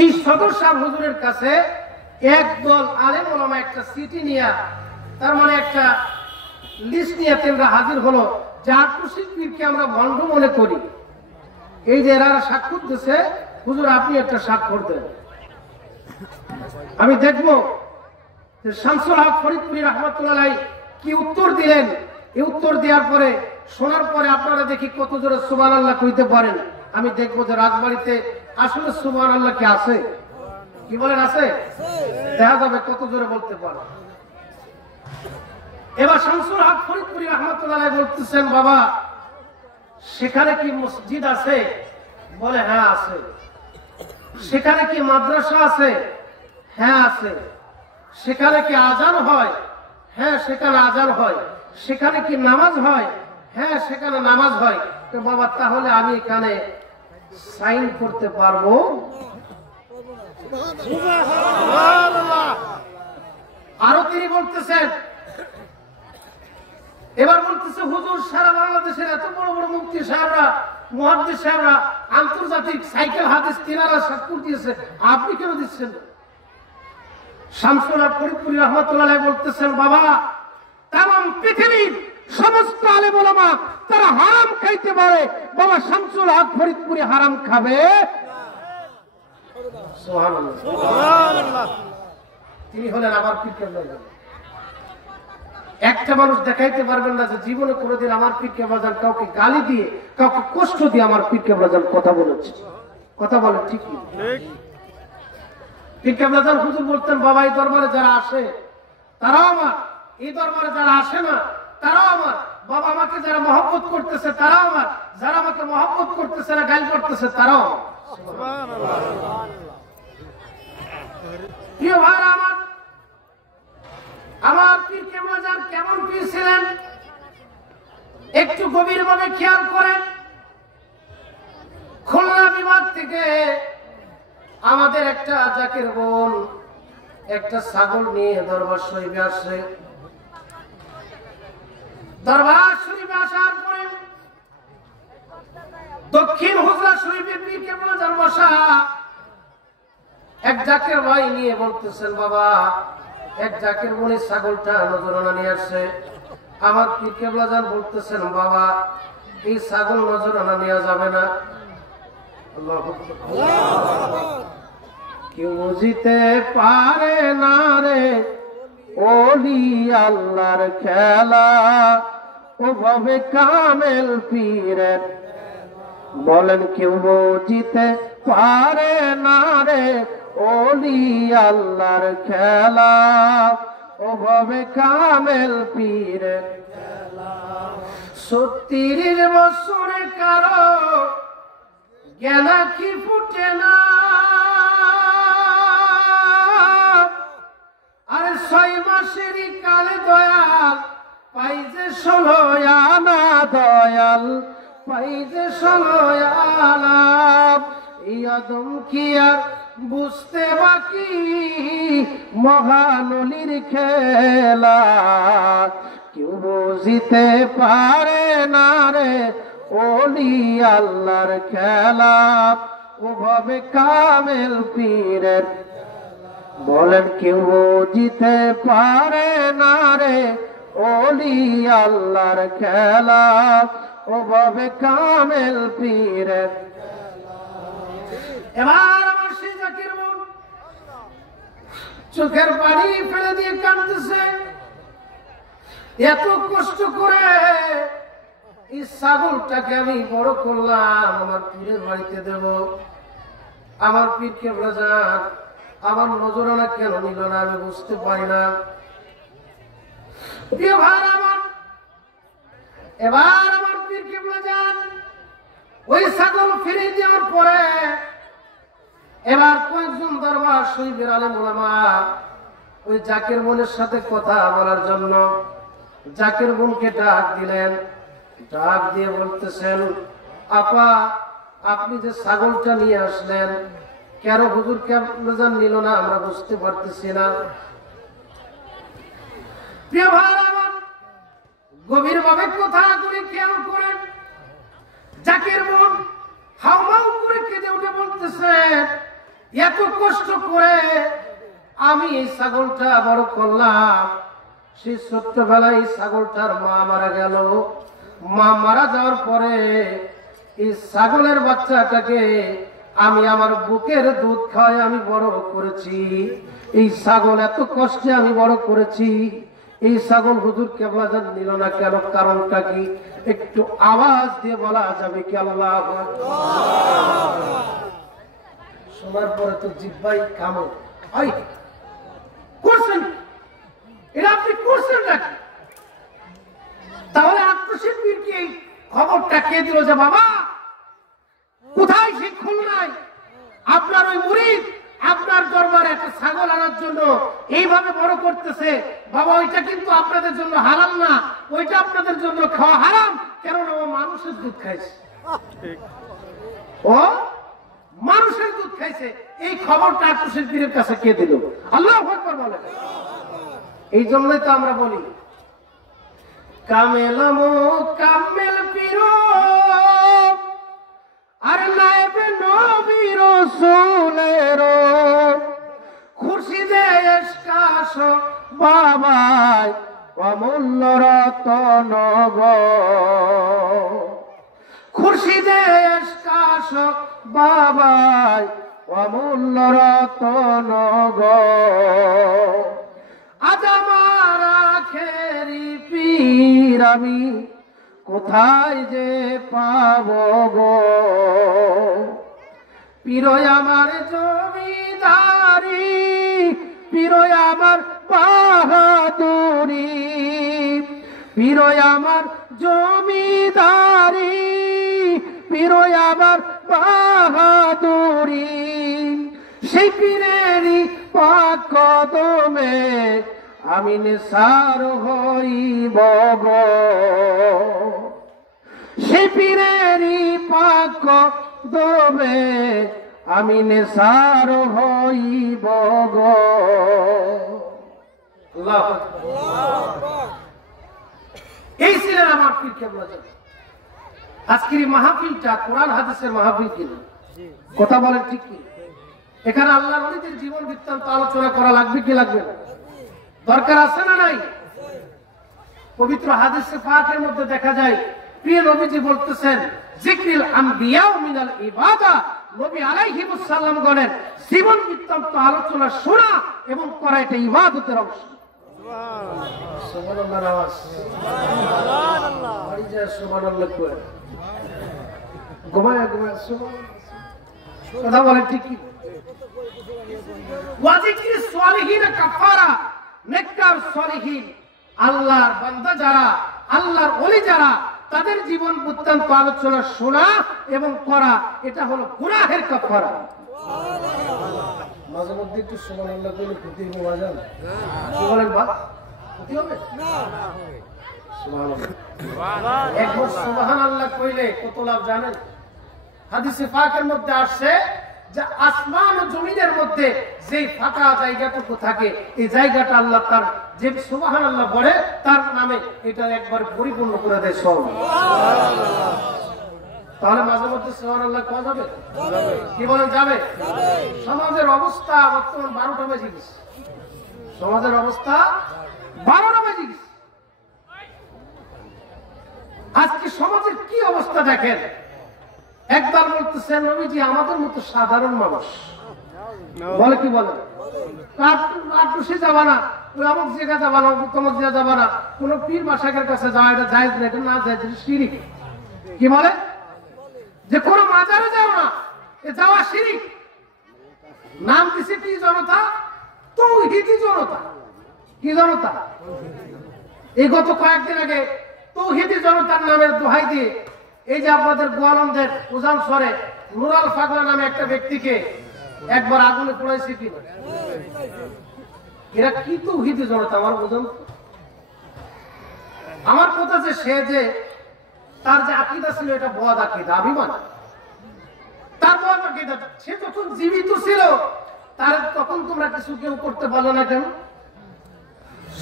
এই সদর সাহেব হুজুরের কাছে একদল আলেম ওলামা একটা চিঠি নিয়ে, তার মানে একটা লিস্ট নিয়ে তোমরা হাজির হলো, যার খুশি পীরকে আমরা ভণ্ড মনে করি। এই যে এরা স্বাক্ষর দিচ্ছে, হুজুর আপনি একটা স্বাক্ষর দেন। আমি দেখব যে শামসুল হক ফরিদপুরি রাহমাতুল্লাহ আলাইহি কি উত্তর দিলেন। এই উত্তর দেওয়ার পরে শোনার পরে আপনারা দেখি কত জোরে সুবহানাল্লাহ কইতে পারেন। আমি দেখব যে রাজবাড়িতে আসলে সুবহানাল্লাহ কি আছে, কি বলেন আছে? দেখা যাবে কত জোরে বলতে পারে। এবার শামসুল হক ফরিদপুরি রাহমাতুল্লাহ আলাইহি বলতেছেন, বাবা সেখানে কি মসজিদ আছে? বলে হ্যাঁ আছে। সেখানে কি মাদ্রাসা আছে? হ্যাঁ আছে। সেখানে কি আজান হয়? হ্যাঁ সেখানে আজান হয়। সেখানে কি নামাজ হয়? হ্যাঁ সেখানে নামাজ হয়। তো বাবা তাহলে আমি এখানে সাইন করতে পারবো? আরো তিনি বলতেছেন, এবার বলতেছে হুজুর সারা বাংলাদেশের এত বড় বড় মুফতি সাহেবরা, মুহাদ্দিস সাহেবরা, আন্তর্জাতিক সাইকেল হাদিস তিনারা স্বাক্ষর দিয়েছে, আপনি কেন দিচ্ছেন? শামসুল হক ফরিদপুরি রাহমাতুল্লাহ আলাইহি বলতেছেন, বাবা তামাম পৃথিবীর সমস্ত আলেম ওলামা তারা হারাম খাইতে পারে, বাবা শামসুল হক ফরিদপুরি হারাম খাবে? সুবহানাল্লাহ সুবহানাল্লাহ। তিনি হলেন আমার পীর কেবলা। একটা মানুষ দেখাইতে পারবেন না যে জীবনে কোনোদিন আমার পীর কেবলা কাউকে গালি দিয়ে, কাউকে কষ্ট দিয়ে আমার পীর কেবলা কথা বলেছে। কথা বলে ঠিক না? পীর কেবলা হুজুর বলতেন, বাবা এই দরবারে যারা আসে তারাও আমার, এই দরবারে যারা আসে না তারাও আমার, বাবা আমাকে যারা মহব্বত করতেছে তারাও আমার, যারা আমাকে মহব্বত করতেছে না গালি করতেছে তারাও আমার। প্রিয় ভাই আমার, আমার পীর কেবলা কেমন পীর ছিলেন একটু গভীরভাবে খেয়াল করেন। খুলনা বিভাগ থেকে আমাদের একটা জাকির বোন একটা ছাগল নিয়ে দরবার শরীফে আসে। দরবার শরীফে আসার পরে দক্ষিণ হুজরা শরীফে পীর কেবলা বসা এক জাকির ভাই নিয়ে বলতেছেন, বাবা এক জাকির বোনের ছাগলটা নজরানা নিয়ে আসছে। আমার পীর কেবলা বলতেছেন, বাবা এই ছাগল নজরানা নেওয়া যাবে না। কেউ বুঝিতে পারে না রে ওলি আল্লাহর খেলা, ওভাবে কামেল পীরের। বলেন কেউ বুঝিতে পারে না রে ওলি আল্লাহর খেলা, ওভাবে কামেল পীরের। ৩০ বছরে কারো গেলা কি ফুটে না, আরে ৬ মাসেরই কালে দয়াল পাই যে ১৬ আনা, দয়াল পাই যে ১৬ আনা। ইয়াদম কি আর বুঝতে বাকি মহানলির খেলা, কেউ বুঝিতে পারে না রে ওলি আল্লাহর খেলা, ওভাবে কামেল পীরের। বলেন কেউ বুঝিতে পারে না রে ওলি আল্লাহর খেলা, ওভাবে কামেল পীরের। এবার আমার সেই জাকির বোন চোখের পানি ফেলে দিয়ে কাঁদতেছে। এত কষ্ট করে এই ছাগলটাকে আমি বড় করলাম, আমার পীরের বাড়িতে দেব। আমার পীর কেবলা আমার নজরানা কেন নিল না আমি বুঝতে পারি না। প্রিয় ভাই আমার, এবার আমার পীর কেবলা ওই ছাগল ফিরে দেওয়ার পরে এবার কয়েকজন দরবার শরীফের আলেম ওলামা ওই জাকির বোনের সাথে কথা বলার জন্য জাকির বোনকে ডাক দিলেন। ডাক দিয়ে বলতেছেন, আপা আপনি যে ছাগলটা নিয়ে আসলেন কেন হুজুর কেবলা নিল না আমরা বুঝতে পারতেছি না। প্রিয় ভাই আমার, গভীর ভাবে কথা করে খেয়াল করেন। জাকির বোন হাউমাউ করে কেঁদে উঠে বলতেছে, এত কষ্ট করে আমি এই ছাগলটা বড় করলাম। সেই ছোট্টবেলায় এই ছাগলটার মা মারা গেল। মা মারা যাওয়ার পরে এই ছাগলের বাচ্চাটাকে আমি আমার বুকের দুধ খাওয়াই আমি বড় করেছি। এই ছাগল এত কষ্টে আমি বড় করেছি। এই ছাগল হুজুর কেবলা জান নিল না কেন? কারণটা কি? একটু আওয়াজ দিয়ে বলা যাবে কি? আল্লাহু আকবার। শোনার পরে তো জিহ্বাই কামড় করছেন, এটা আপনি করছেন নাকি? তাহলে আত্মশিল্পীর কি এই খবরটা কে দিল যে বাবা কোথায় সে খুলনায় আপনার ওই মুরিদ আপনার দরবারে একটা ছাগল আনার জন্য এইভাবে বড় করতেছে? বাবা ওইটা কিন্তু আপনাদের জন্য হারাম না, ওইটা আপনাদের জন্য খাওয়া হারাম। কেননা ও মানুষের দুধ খাইছে, ও মানুষের দুধ খাইছে। এই খবরটা আত্মশিল্পীর কাছে কে দিল? আল্লাহু আকবার বলেন। এই জন্যই তো আমরা বলি কামেলমো কামেল পীরো আর নায়েবে নবী রাসূলেরো খুরশিদে ইশকাশ বাবাই অমূল্য রতন গো। খুরশিদে ইশকাশ বাবাই অমূল্য রতন গো। আজ আমার আখেরি পীর আমি কোথায় যে পাবো গো। পীরই আমার জমিদারি, পীরই আমার বাহাদুরি, পীরই আমার জমিদারি, পীরই আমার বাহাদুরি। সেই পীরেরই পাক কদমে আমি নিসার হইব গো। সেই পীরেরই পাক কদমে আমি নিসার হইব গো। আল্লাহু আকবার। এই ছিলেন আমার পীর কেবলা জান। আজকের এই মাহফিলটা কোরআন হাদিসের মাহফিল কিনা? কথা বলেন ঠিক কি? এখানে আল্লাহর ওলিদের জীবন বৃত্তান্ত আলোচনা করা লাগবে কি লাগবে না? দরকার আছে না নাই? পবিত্র হাদিসে পাকের মধ্যে দেখা যায় প্রিয় নবীজি বলতেছেন যিকরিল আম্বিয়া মিনাল ইবাদা। নবী আলাইহিস সালাম বলেন জীবন বৃত্তান্ত আলোচনা শোনা এবং করা এটা ইবাদতের অংশ। সুবহানাল্লাহ। সুবহানাল্লাহ আওয়াজ। সুবহানাল্লাহ। বাড়ি যায় সুবহানাল্লাহ কয়। ঘুমায় ঘুমায় সুবহানাল্লাহ। কথা বলেন ঠিক কি? ওয়া যিকরি সালিহিন কাফারা, নেককার সালিহিন আল্লাহর বান্দা যারা, আল্লাহর ওলি যারা, তাদের জীবন বৃত্তান্ত আলোচনা শোনা এবং করা এটা হলো গুনাহের কাফারা। মাঝে মধ্যে একটু সুবহানাল্লাহ বলে ক্ষতি হবে বাজান? কি বলেন বা? ক্ষতি হবে না? সুবহানাল্লাহ। একবার সুবহানাল্লাহ কইলে কত লাভ জানেন? হাদিসে পাকের মধ্যে আসছে যে আসমান ও জমিনের মধ্যে যে ফাঁকা জায়গাটুকু থাকে এই জায়গাটা আল্লাহ তার যে সুবহানাল্লাহ বলে তার নামে এটা একবার পরিপূর্ণ করে দেয় সব। তাহলে মাঝে মধ্যে সুবহানাল্লাহ কোয়া যাবে? কি বলেন যাবে? সমাজের অবস্থা বর্তমান 12টা বেজে গেছে। সমাজের অবস্থা 12টা বেজে গেছে। আজকে সমাজের কি অবস্থা দেখেন। একবার বলতেছেন নবীজি আমাদের মতো সাধারণ মানুষ বলে কি বলে আটুসে যাবা না, ওই অমুক জায়গা যাবা না, তমুক জায়গা যাবা না, কোন পীর মাশাইখের কাছে যাওয়া এটা জায়েজ না, এটা না জায়েজ, এটা শিরক। কি বলে যে কোন মাজারে যাও না, এ যাওয়া শিরক। নাম দিছে কি জনতা? তৌহিদি জনতা। কি জনতা? এই গত কয়েকদিন আগে তৌহিদি জনতার নামের দোহাই দিয়ে এই যে আপনাদের গোয়ালন্দের উজান সরে নুরাল ফাগলা নামে একটা ব্যক্তিকে একবার আগুনে পোড়াইছে কি? এরা কি তৌহিদি জনতা আমার বোঝান। আমার কথা যে সে যে তার যে আকীদা ছিল এটা বদ আকীদা, অভিমান। তার বদ আকীদা, সে যখন জীবিত ছিল তার তখন তোমরা কিছু কেউ করতে পারলো না কেন?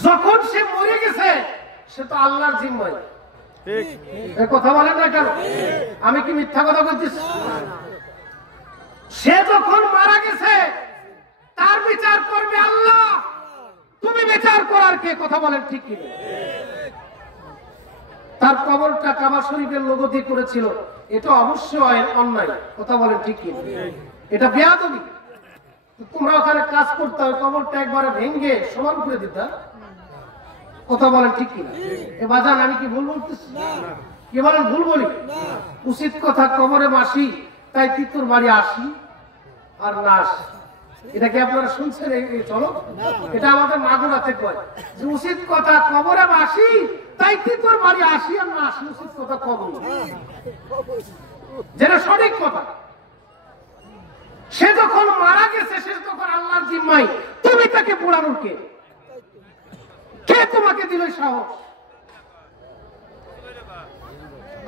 যখন সে মরে গেছে সে তো আল্লাহর জিম্মায়। কথা বলেন না কেন? আমি কি মিথ্যা কথা বলতেছি? সে যখন মারা গেছে তার বিচার করবে আল্লাহ, তুমি বিচার করার কে? কথা বলেন ঠিক কি? তার কবরটা কাবা শরীফের লোগো দিয়ে করেছিল, এটা অবশ্যই অন্যায়। কথা বলেন ঠিক কি? এটা বেয়াদবি। তোমরা ওখানে কাজ করতে হবে, কবরটা একবারে ভেঙে সমান করে দিতা। কথা বলেন ঠিক কি? এ বাজান আমি কি ভুল বলতেছি? কি বলেন ভুল বলি? উচিত কথা, কবরে মাসি তাই তিতুর বাড়ি আসি আর না আসি। এটা কি আপনারা শুনছেন? চলো, এটা আমাদের মাগুরাতে কয় যে উচিত কথা কবরে মাসি তাই তিতুর বাড়ি আসি আর না আসি। উচিত কথা কবর, যেটা সঠিক কথা। সে যখন মারা গেছে সে তখন আল্লাহর জিম্মায়, তুমি তাকে পোড়ানোর কে? কে তোমাকে দিল সাহস?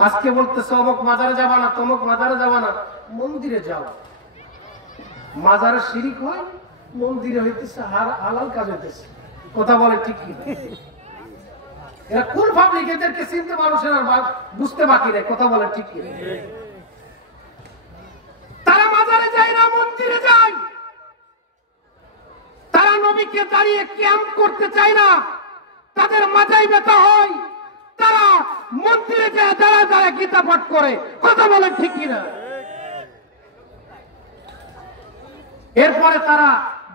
আজকে বলতেছে অমুক মাজারে যাবা না, তমুক মাজারে যাবা না। মন্দিরে যাও। মাজারে শিরিক হয়, মন্দিরে হইতেছে হালাল কাজ হইতেছে। কথা বলে ঠিক কি? এরা কোন পাবলিক? এদেরকে চিনতে মানুষের বুঝতে বাকি নেই। কথা বলে ঠিক কি? তারা মাজারে যায় না, মন্দিরে যায়। তারা নবীকে দাঁড়িয়ে ক্যাম্প করতে চায় না, তাদের মাথায় ব্যথা হয়। তারা মন্দিরে যায়, দাঁড়া দাঁড়া গীতা পাঠ করে। কথা বলে ঠিক কিনা? এরপরে তারা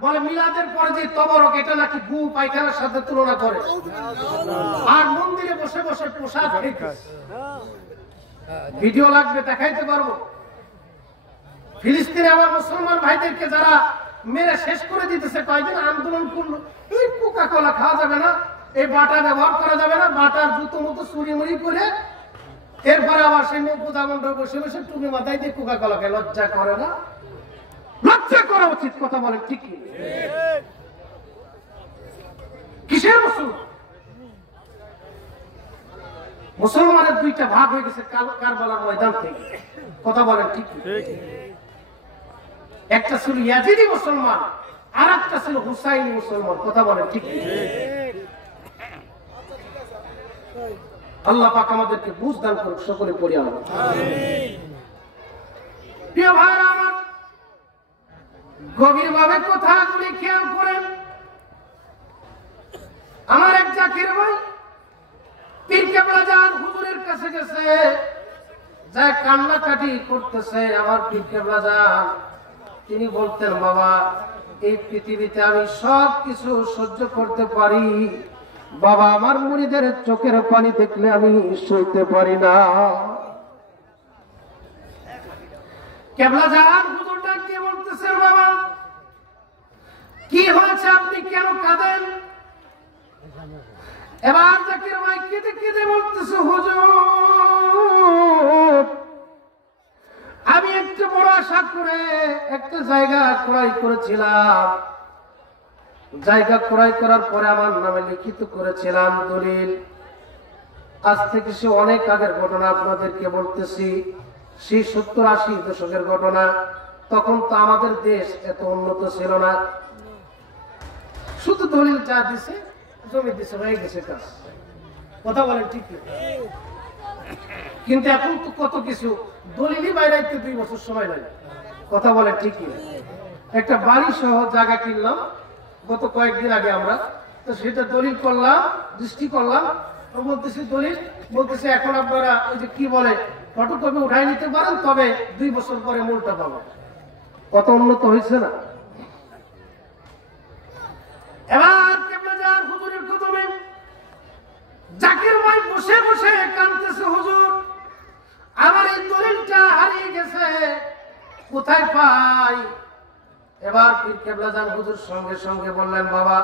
বলে মিলাদের পরে যে তবরক, এটা নাকি গু পায়খানার সাথে তুলনা করে। আর মন্দিরে বসে বসে প্রসাদ খাইতে। ভিডিও লাগবে, দেখাইতে পারবো। ফিলিস্তিনে আমার মুসলমান ভাইদেরকে যারা মেরে শেষ করে দিতেছে, কয়েকদিন আন্দোলন করলো, এই কোকা কোলা খাওয়া যাবে না, এই বাটা ব্যবহার করা যাবে না, বাটার জুতো মতো চুরি মুড়ি করে এরপরে আবার সেই মুখা মন্ডল বসে বসে টুপি মাথায় দিয়ে কোকা কোলা খায়। লজ্জা করে না? লজ্জা করা উচিত। কথা বলেন ঠিক কি? কিসের মুসলমান? মুসলমানের দুইটা ভাগ হয়ে গেছে কারবালার ময়দান থেকে। কথা বলেন ঠিক কি? একটা ছিল ইয়াজিদি মুসলমান, আর একটা ছিল হুসাইনি মুসলমান। কথা বলেন ঠিক কি? আল্লাহ পাক আমাদেরকে বুঝ দান করুক। সকলে পড়ি আমরা। প্রিয় ভাইরা আমার, গভীর ভাবে কথাগুলি খেয়াল করেন। আমার এক জাকির ভাই পীর কেবলা জান হুজুরের কাছে গেছে, যা কান্নাকাটি করতেছে। আমার পীর কেবলা জান তিনি বলতেন, বাবা এই পৃথিবীতে আমি সব কিছু সহ্য করতে পারি, বাবা আমার মুরিদের চোখের পানি দেখলে আমি সইতে পারি না। কেবলা জান হুজুর ডাক দিয়ে বলতেছেন, বাবা কি হয়েছে, আপনি কেন কাঁদেন? এবার জাকির ভাই কেঁদে কেঁদে বলতেছে, হুজুর আমি একটু বড় আশা করে একটা জায়গা ক্রয় করেছিলাম। জায়গা ক্রয় করার পরে আমার নামে লিখিত করেছিলাম দলিল। আজ থেকে সে অনেক আগের ঘটনা আপনাদেরকে বলতেছি, সেই 70-80 দশকের ঘটনা। তখন তো আমাদের দেশ এত উন্নত ছিল না, শুধু দলিল যা দিছে জমি দিছে, হয়ে গেছে কাজ। কথা বলেন ঠিক না? কিন্তু এখন তো কত কিছু, দলিলই বাইরাইতে 2 বছর সময় লাগে। কথা বলেন ঠিক না? একটা বাড়ি সহ জায়গা কিনলাম গত কয়েকদিন আগে আমরা, তো সেটা দলিল করলাম, দৃষ্টি করলাম, বলতেছি দলিল, বলতেছে এখন আপনারা ওই যে কি বলে ফটোকপি উঠাই নিতে পারেন, তবে 2 বছর পরে মূলটা পাবো। কত উন্নত হয়েছে না? এবার কেবলা জান হুজুরের কদমে জাকির ভাই বসে বসে কাঁদতেছে, হুজুর আমার এই দলিলটা হারিয়ে গেছে, কোথায় পাই? এবার পীর কেবলা জান হুজুর সঙ্গে সঙ্গে বললেন, বাবা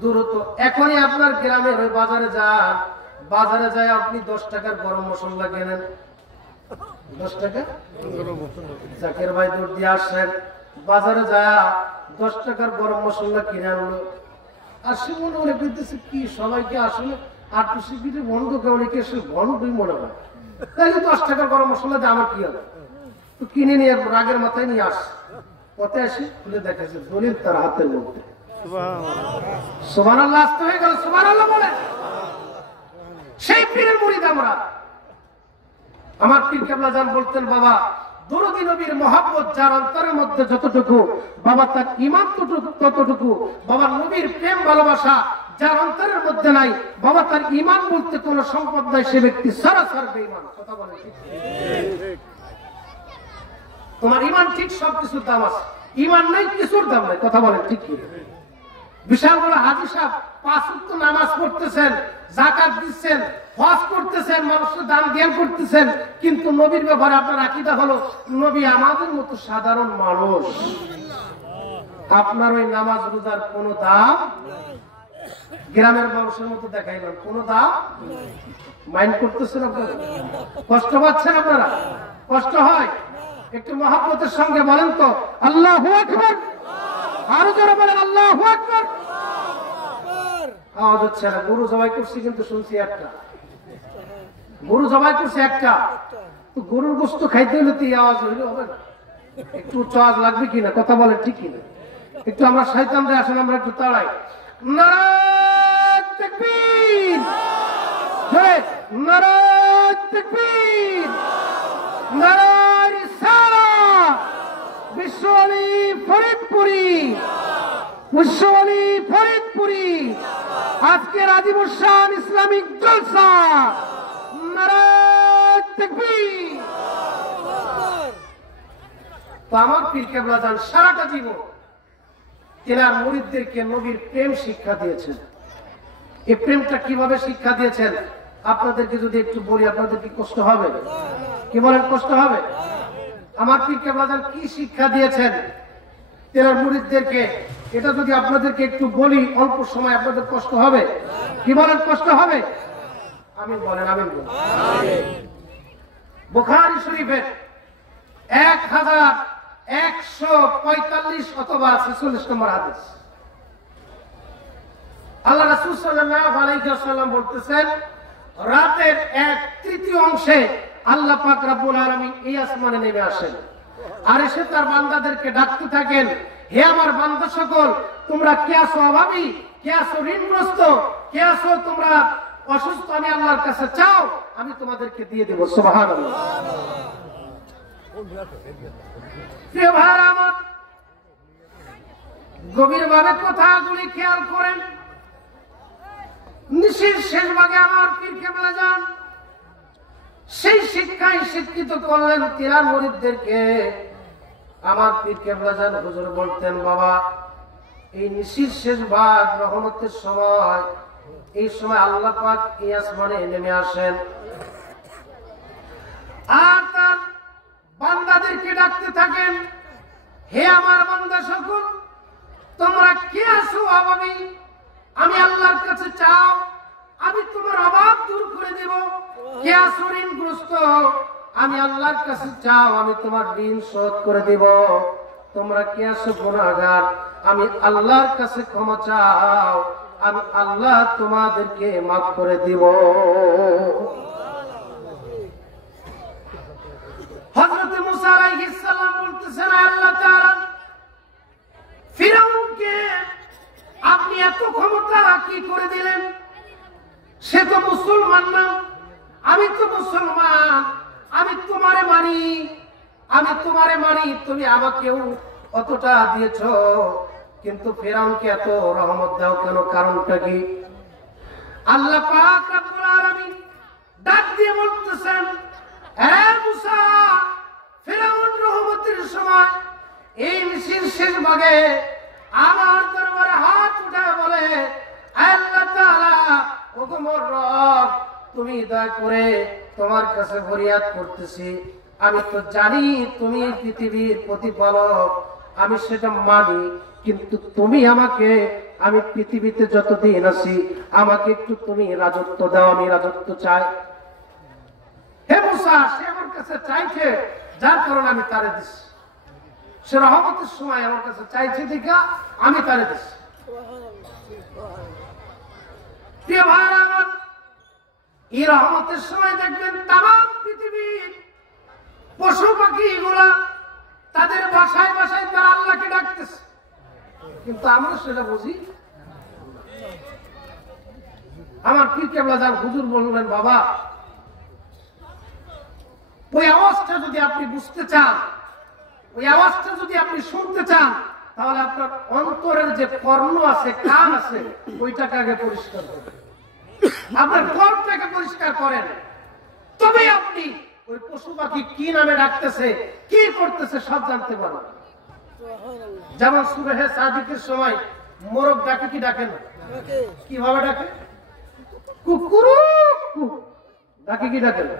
দ্রুত এখনই আপনার গ্রামের ওই বাজারে যান, বাজারে যায় আপনি 10 টাকার গরম মশলা কেনেন। 10 টাকা? জাকির ভাই দৌড় দিয়ে আসছেন, বাজারে যায় 10 টাকার গরম মশলা কিনে আনলো। আর সে মনে মনে করতেছে কি সবাইকে আসলে আটশো পিঠে বন্ধ কেউ সে বন্ধই মনে হয়, তাহলে 10 টাকার গরম মশলা দিয়ে আমার কি হবে? তো কিনে নিয়ে রাগের মাথায় নিয়ে আস। পথে আসি খুলে দেখেছে দলিল তার হাতের মধ্যে। সুবহানাল্লাহ, আসতে হয়ে গেল। সুবহানাল্লাহ বলেন। সেই পীরের মুরিদ আমরা। আমার পীর কেবলা জান বলতেন, বাবা দরুদ নবীর মহব্বত যার অন্তরের মধ্যে যতটুকু, বাবা তার ঈমান ততটুকু। বাবা নবীর প্রেম ভালোবাসা যার অন্তরের মধ্যে নাই, বাবা তার ঈমান বলতে কোনো সম্পদ নাই, সে ব্যক্তি সরাসরি বেঈমান। কথা বলে ঠিক? তোমার ঈমান ঠিক, সবকিছুর দাম আছে, ঈমান নাই কিছুর দাম নাই। কথা বলেন ঠিক কি? বিশাল বড় হাজী সাহেব 5 ওয়াক্ত নামাজ পড়তেছেন, যাকাত দিচ্ছেন, হজ করতেছেন, মানুষের দান জ্ঞান করতেছেন, কিন্তু নবীর ব্যাপারে আপনার আকীদা হলো নবী আমাদের মতো সাধারণ মানুষ। আপনার ওই নামাজ রোজার কোনো দাম, গ্রামের মানুষের মতো দেখাইলেন, কোনো দাম। মাইন্ড করতেছেন আপনারা? কষ্ট পাচ্ছেন আপনারা? কষ্ট হয়? একটু মহব্বতের সঙ্গে বলেন তো আল্লাহু আকবার। আরো জোরে বলেন আল্লাহু আকবার। আওয়াজ হচ্ছে না। গরু জবাই করছি কিন্তু শুনছি একটা, গরু জবাই করছে একটা। তো গরুর গোশত খাইতে হলে তো এই আওয়াজ হইলে হবে না, একটু উচ্চ আওয়াজ লাগবে কিনা? কথা বলেন ঠিক কিনা? একটু আমরা শয়তানরে আসেন, আমরা একটু তাড়াই। নারায়ে তাকবীর, জোরে নারায়ে তাকবীর, নারায়ে রিসালাত। বিশ্বওয়ালি ফরিদপুরি, বিশ্বওয়ালি ফরিদপুরি, আজকের আজিমুস শান ইসলামিক জলসা। নারায়ে তাকবীর। তো আমার পীর কেবলা জান সারাটা জীবন তেনার মুরিদদেরকে নবীর প্রেম শিক্ষা দিয়েছেন। এই প্রেমটা কিভাবে শিক্ষা দিয়েছেন আপনাদেরকে যদি একটু বলি, আপনাদের কি কষ্ট হবে? কি বলেন, কষ্ট হবে? আমার পীর কেবলা জান কি শিক্ষা দিয়েছেন তেনার মুরিদদেরকে, এটা যদি আপনাদেরকে একটু বলি অল্প সময়, আপনাদের কষ্ট হবে? কি বলেন, কষ্ট হবে? আমিন বলেন, আমিন বলেন। বুখারী শরীফের 1145 অথবা 46 নম্বর হাদিস, আল্লাহ রাসূল সাল্লাল্লাহু আলাইহি ওয়াসাল্লাম বলতেছেন, রাতের 1/3 অংশে আল্লাহ পাক রব্বুল আলামিন এই আসমানে নেমে আসেন, আর এসে তার বান্দাদেরকে ডাকতে থাকেন, হে আমার বান্দা সকল, তোমরা কে আছো অভাবী, কে আছো ঋণগ্রস্ত, কে আছো তোমরা অসুস্থ, আমি আল্লাহর কাছে চাও, আমি তোমাদেরকে দিয়ে দেব। সুবহানাল্লাহ। প্রিয় ভাইরা আমার, গভীরভাবে কথাগুলি খেয়াল করেন। নিশির শেষ ভাগে আমার পীর কেবলা জান সেই শিক্ষায় শিক্ষিত করলেন তিনার মুরিদদেরকে। আমার পীর কেবলা জান হুজুর বলতেন, বাবা এই নিশির শেষ ভাগ রহমতের সময়, এই সময় আল্লাহ পাক এই আসমানে নেমে আসেন আর তার বান্দাদেরকে ডাকতে থাকেন, হে আমার বান্দা সকল, তোমরা কে আছো অভাবী, আমি আল্লাহর কাছে চাও, আমি তোমার অভাব দূর করে দেব। কে আছো ঋণগ্রস্ত, আমি আল্লাহর কাছে চাও, আমি তোমার ঋণ শোধ করে দেব। তোমরা কে আছো গুনাহগার, আমি আল্লাহর কাছে ক্ষমা চাও, আমি আল্লাহ তোমাদেরকে মাফ করে দিব। হযরত মুসা আলাইহিস সালাম বলতেছেন, আল্লাহ তাআলা ফিরআউনকে আপনি এত ক্ষমতা কি করে দিলেন? সে তো মুসলমান না, আমি তো মুসলমান, আমি তোমারে মানি, আমি তোমারে মানি, তুমি আমাকেও অতটা দিয়েছো, কিন্তু ফিরআউনকে এত রহমত দাও কেন? কারণটা কি? আল্লাহ পাক রব্বুল আলামিন ডাক দিয়ে বলতেছেন, হে মুসা, ফিরআউন রহমতের সময় এই নিশির শেষ ভাগে আমার দরবারে হাত উঠায় বলে, আল্লাহ তাআলা, ওগো মোর রব, তুমি দয়া করে তোমার কাছে ফরিয়াদ করতেছি, আমি তো জানি তুমি পৃথিবীর প্রতিপালক, আমি সেটা মানি, কিন্তু তুমি আমাকে, আমি পৃথিবীতে যতদিন আছি আমাকে একটু তুমি রাজত্ব দাও, আমি রাজত্ব চাই। হে মুসা, সে আমার কাছে চাইছে, যার কারণে আমি তারে দিছি, সে রহমতের সময় আমার কাছে চাইছে দেখা আমি তারে দিছি। প্রিয় ভাইরা আমার, এই রহমতের সময় দেখবেন তামাম পৃথিবীর পশু পাখি এগুলা তাদের বাসায় বাসায় তারা আল্লাহকে ডাকতেছে, কিন্তু আমরা সেটা বুঝি। আমার পীর কেবলা জান হুজুর বললেন, বাবা ওই আওয়াজটা যদি আপনি বুঝতে চান, ওই আওয়াজটা যদি আপনি শুনতে চান, তাহলে আপনার অন্তরের যে কর্ণ আছে, কান আছে, ওইটাকে আগে পরিষ্কার করেন। আপনার কর্ণটাকে পরিষ্কার করেন, তবে আপনি ওই পশু পাখি কি নামে ডাকতেছে, কি করতেছে সব জানতে পারবেন। যেমন সুবহে সাদিকের সময় মোরগ ডাকে কি ডাকে না? কিভাবে ডাকে? কুকুরুকু ডাকে কি ডাকে না?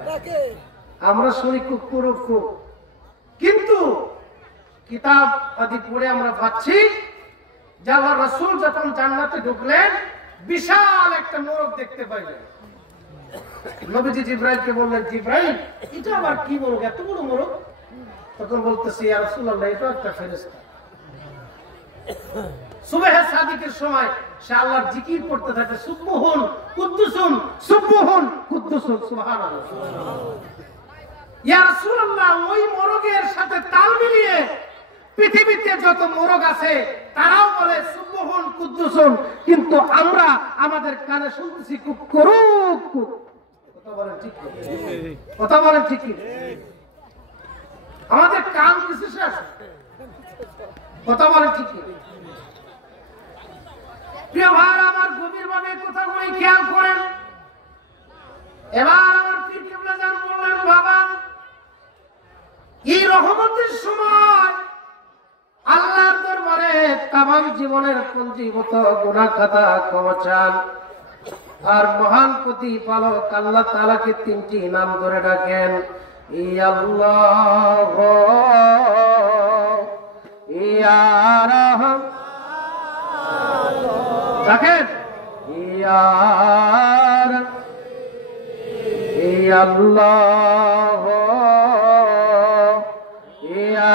আমরা শুনি কুকুরুকু, কিন্তু কিতাব আদি পড়ে আমরা পাচ্ছি যে আল্লাহর রাসূল যখন জান্নাতে ঢুকলেন বিশাল একটা মোরগ দেখতে পাইলেন। নবীজি জিবরাইলকে বললেন, জিবরাইল এটা আবার কি মোরগ, এত বড় মোরগ? তখন বলতেছে, ইয়া রাসূলুল্লাহ এটা একটা ফেরেশতা। সুবহে সাদিকের সময় সে আল্লাহর জিকির করতে থাকে, সুবহুন কুদ্দুসুন সুবহুন কুদ্দুসুন, সুবহানাল্লাহ। ইয়া রাসূলুল্লাহ ওই মোরগের সাথে তাল মিলিয়ে পৃথিবীতে যত মোরগ আছে তারাও বলে সুবহুন কুদ্দুসুন, কিন্তু আমরা আমাদের কানে শুনতেছি কুকুরুক। কথা বলেন ঠিক কি? কথা বলেন ঠিক কি? আমাদের কান কিছু শেষ। কথা বলেন ঠিক কি? প্রিয় ভাই আমার, গভীরভাবে কথাগুলি খেয়াল করেন। এবার আমার পীর কেবলা জান বললেন, বাবা এই রহমতের সময় আল্লাহর দরবারে তামাম জীবনের পঞ্জীভূত গুনাহ খাতা ক্ষমা চান, আর মহান প্রতিপালক আল্লাহ তাআলাকে তিনটি নাম ধরে ডাকেন, ইয়া আল্লাহ, ইয়া রাহমান, ডাকেন ইয়া আল্লাহ, ইয়া